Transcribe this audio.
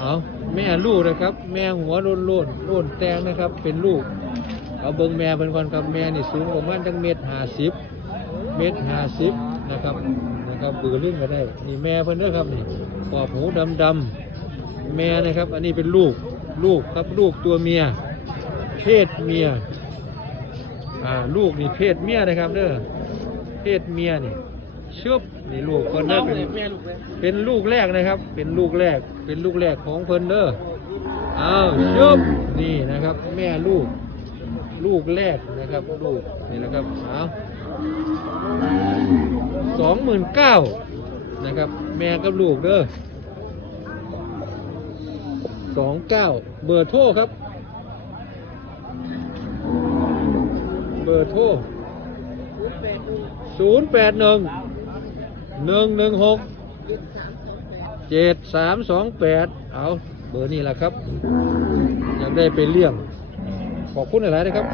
เอาแม่ลูกนะครับ แม่หัวโลนโลนโลนแตงนะครับ เป็นลูก เอาเบิงแม่เป็นคนครับแม่นี่สูงประมาณตั้งเมตรห้าสิบเมตรห้าสิบนะครับนะครับเบือเรื่องก็ได้นี่แม่เพิ่นเด้อครับนี่ปอบหูดำดำแม่นะครับ อันนี้เป็นลูกลูกครับลูกตัวเมีย เพศเมียอ่าลูกนี่เพศเมียนะครับเด้อเพศเมียนี่ ชุบนี่ลูกคนเด้อเป็นแม่ลูกเลยเป็นลูกแรกนะครับ เป็นลูกแรก เป็นลูกแรกของเพิ่นเด้ออ้าวชุบนี่นะครับ แม่ลูก ลูกแรกนะครับ ลูกนี่นะครับเอาสองหมื่นเก้านะครับ แม่กับลูกเด้อสองเก้าเบอร์โทรครับ เบอร์โทรศูนย์แปดหนึ่ง หนึ่งหนึ่งหกเจ็ดสามสองแปดเอาเบอร์นี่แหละครับ อยากได้ไปเลี้ยง ขอบคุณหลายๆนะครับ